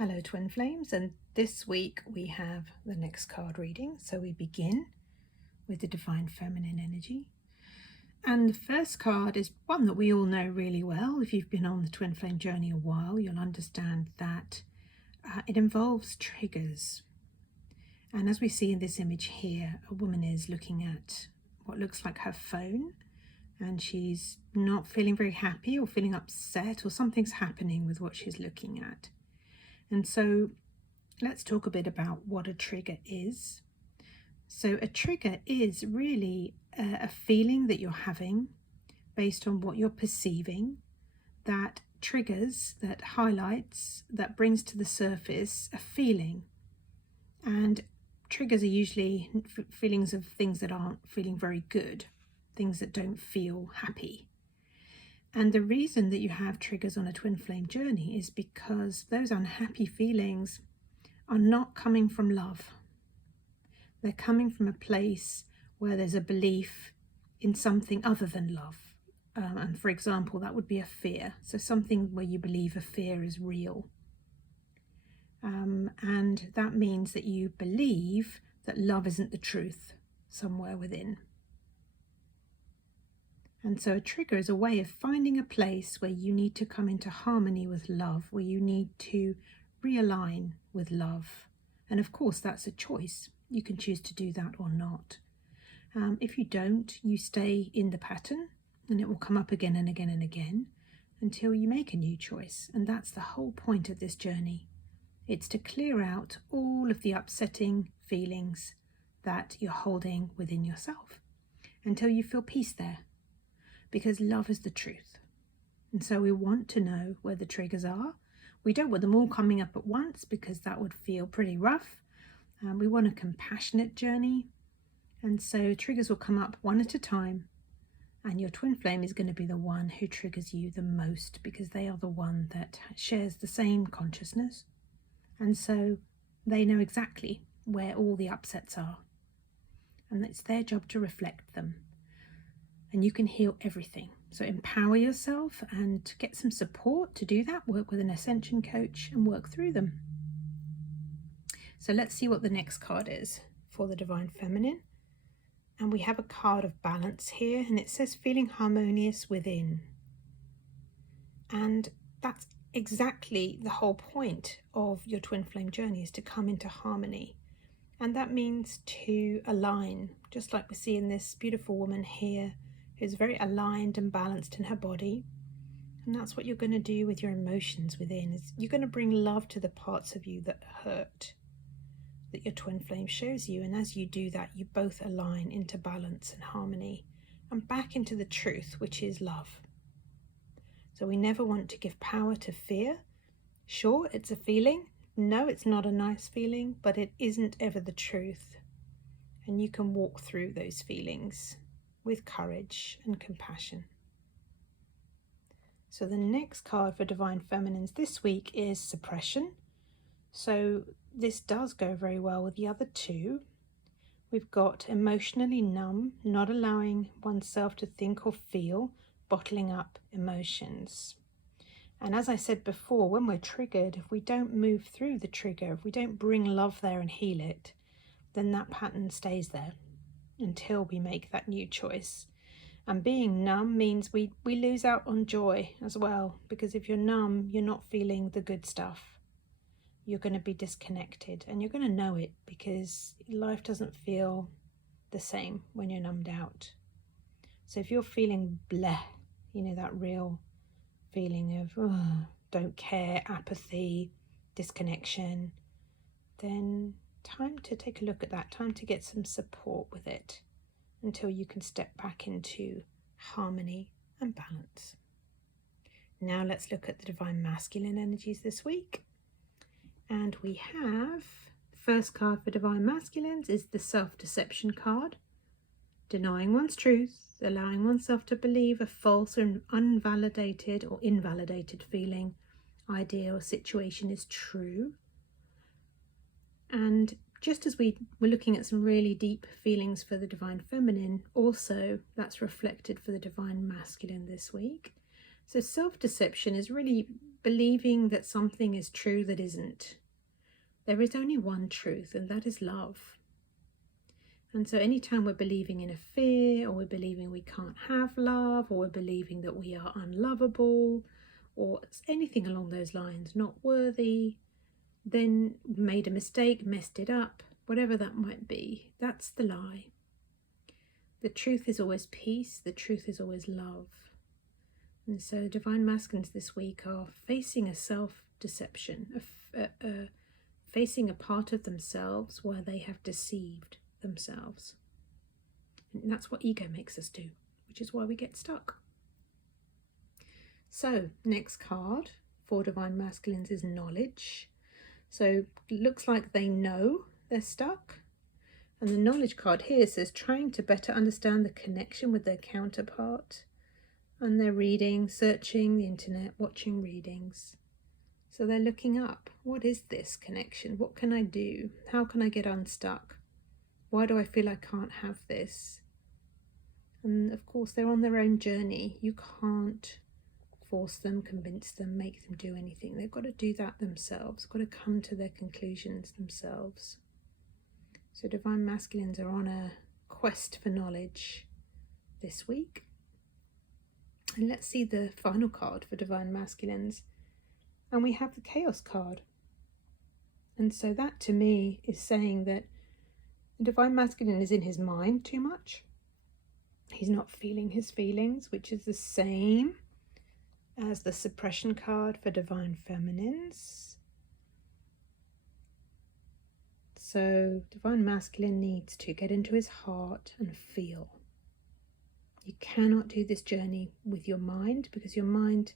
Hello Twin Flames, and this week we have the next card reading. So we begin with the Divine Feminine energy. And the first card is one that we all know really well. If you've been on the Twin Flame journey a while, you'll understand that it involves triggers. And as we see in this image here, a woman is looking at what looks like her phone, and she's not feeling very happy or feeling upset, or something's happening with what she's looking at. And so let's talk a bit about what a trigger is. So a trigger is really a feeling that you're having based on what you're perceiving, that triggers, that highlights, that brings to the surface a feeling. And triggers are usually feelings of things that aren't feeling very good, things that don't feel happy. And the reason that you have triggers on a twin flame journey is because those unhappy feelings are not coming from love. They're coming from a place where there's a belief in something other than love. And for example, that would be a fear. So something where you believe a fear is real. And that means that you believe that love isn't the truth somewhere within. And so a trigger is a way of finding a place where you need to come into harmony with love, where you need to realign with love. And of course, that's a choice. You can choose to do that or not. If you don't, you stay in the pattern, and it will come up again and again and again until you make a new choice. And that's the whole point of this journey. It's to clear out all of the upsetting feelings that you're holding within yourself until you feel peace there. Because love is the truth. And so we want to know where the triggers are. We don't want them all coming up at once because that would feel pretty rough. We want a compassionate journey. And so triggers will come up one at a time. And your twin flame is going to be the one who triggers you the most because they are the one that shares the same consciousness. And so they know exactly where all the upsets are. And it's their job to reflect them. And you can heal everything. So empower yourself and get some support to do that. Work with an ascension coach and work through them. So let's see what the next card is for the Divine Feminine. And we have a card of balance here, and it says feeling harmonious within. And that's exactly the whole point of your twin flame journey, is to come into harmony. And that means to align, just like we see in this beautiful woman here, who's very aligned and balanced in her body. And that's what you're going to do with your emotions within. Is you're going to bring love to the parts of you that hurt, that your twin flame shows you. And as you do that, you both align into balance and harmony and back into the truth, which is love. So we never want to give power to fear. Sure, it's a feeling. No, it's not a nice feeling, but it isn't ever the truth. And you can walk through those feelings with courage and compassion. So the next card for Divine Feminines this week is suppression. So this does go very well with the other two. We've got emotionally numb, not allowing oneself to think or feel, bottling up emotions. And as I said before, when we're triggered, if we don't move through the trigger, if we don't bring love there and heal it, then that pattern stays there until we make that new choice. And being numb means we lose out on joy as well, because if you're numb, you're not feeling the good stuff. You're going to be disconnected, and you're going to know it because life doesn't feel the same when you're numbed out. So if you're feeling bleh, you know, that real feeling of don't care, apathy, disconnection, then time to take a look at that, time to get some support with it until you can step back into harmony and balance. Now let's look at the Divine Masculine energies this week. And we have, the first card for Divine Masculines is the Self-Deception card. Denying one's truth, allowing oneself to believe a false or unvalidated or invalidated feeling, idea or situation is true. And just as we're looking at some really deep feelings for the Divine Feminine, also that's reflected for the Divine Masculine this week. So self-deception is really believing that something is true that isn't. There is only one truth, and that is love. And so anytime we're believing in a fear, or we're believing we can't have love, or we're believing that we are unlovable, or anything along those lines, not worthy, then made a mistake, messed it up, whatever that might be, that's the lie. The truth is always peace, the truth is always love. And so Divine Masculines this week are facing a self-deception, facing a part of themselves where they have deceived themselves. And that's what ego makes us do, which is why we get stuck. So next card for Divine Masculines is knowledge. So it looks like they know they're stuck. And the knowledge card here says trying to better understand the connection with their counterpart. And they're reading, searching the internet, watching readings. So they're looking up. What is this connection? What can I do? How can I get unstuck? Why do I feel I can't have this? And of course, they're on their own journey. You can't force them, convince them, make them do anything. They've got to do that themselves, got to come to their conclusions themselves. So Divine Masculines are on a quest for knowledge this week. And let's see the final card for Divine Masculines. And we have the Chaos card. And so that to me is saying that the Divine Masculine is in his mind too much. He's not feeling his feelings, which is the same as the suppression card for Divine Feminines. So Divine Masculine needs to get into his heart and feel. You cannot do this journey with your mind, because your mind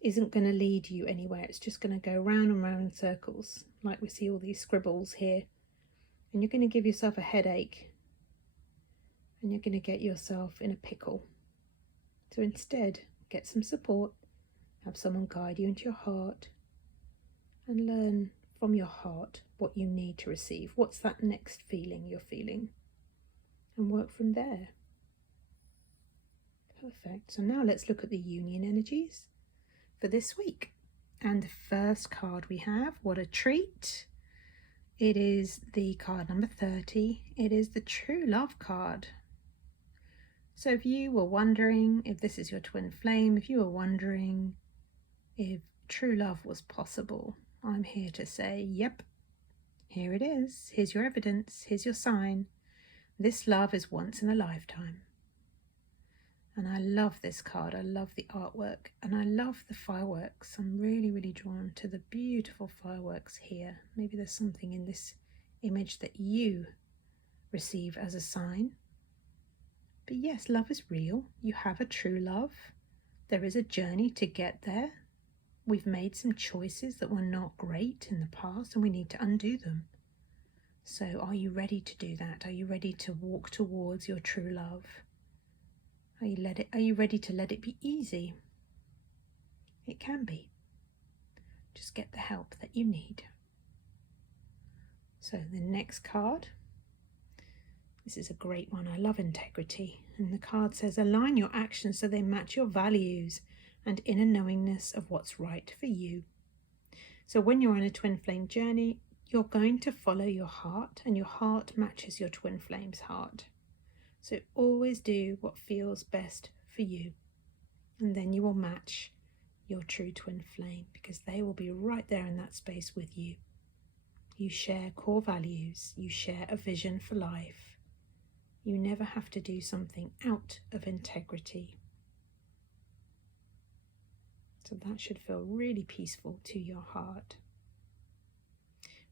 isn't going to lead you anywhere. It's just going to go round and round in circles, like we see all these scribbles here. And you're going to give yourself a headache, and you're going to get yourself in a pickle. So instead, get some support, have someone guide you into your heart, and learn from your heart what you need to receive. What's that next feeling you're feeling? And work from there. Perfect. So now let's look at the union energies for this week. And the first card we have, what a treat. It is the card number 30. It is the True Love card. So if you were wondering if this is your twin flame, if you were wondering if true love was possible, I'm here to say, yep, here it is. Here's your evidence. Here's your sign. This love is once in a lifetime. And I love this card. I love the artwork, and I love the fireworks. I'm really, really drawn to the beautiful fireworks here. Maybe there's something in this image that you receive as a sign. But yes, love is real. You have a true love. There is a journey to get there. We've made some choices that were not great in the past, and we need to undo them. So are you ready to do that? Are you ready to walk towards your true love? Are you ready to let it be easy? It can be. Just get the help that you need. So the next card, this is a great one. I love integrity. And the card says, align your actions so they match your values and inner knowingness of what's right for you. So when you're on a twin flame journey, you're going to follow your heart, and your heart matches your twin flame's heart. So always do what feels best for you, and then you will match your true twin flame, because they will be right there in that space with you. You share core values, you share a vision for life. You never have to do something out of integrity. So that should feel really peaceful to your heart.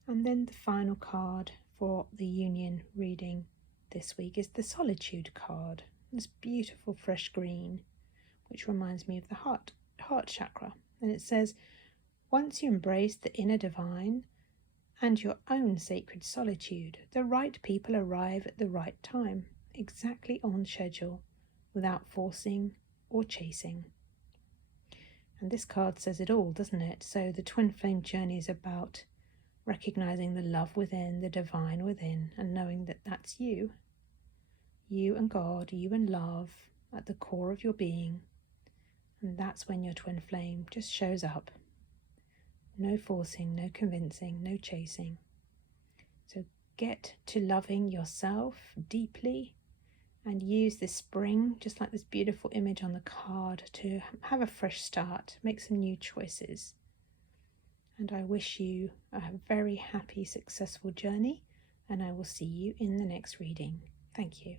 And then the final card for the union reading this week is the Solitude card. This beautiful fresh green, which reminds me of the heart chakra. And it says, once you embrace the inner divine and your own sacred solitude, the right people arrive at the right time, exactly on schedule, without forcing or chasing. And this card says it all, doesn't it? So the twin flame journey is about recognizing the love within, the divine within, and knowing that that's you. You and God, you and love at the core of your being. And that's when your twin flame just shows up. No forcing, no convincing, no chasing. So get to loving yourself deeply and use this spring, just like this beautiful image on the card, to have a fresh start, make some new choices. And I wish you a very happy, successful journey, and I will see you in the next reading. Thank you.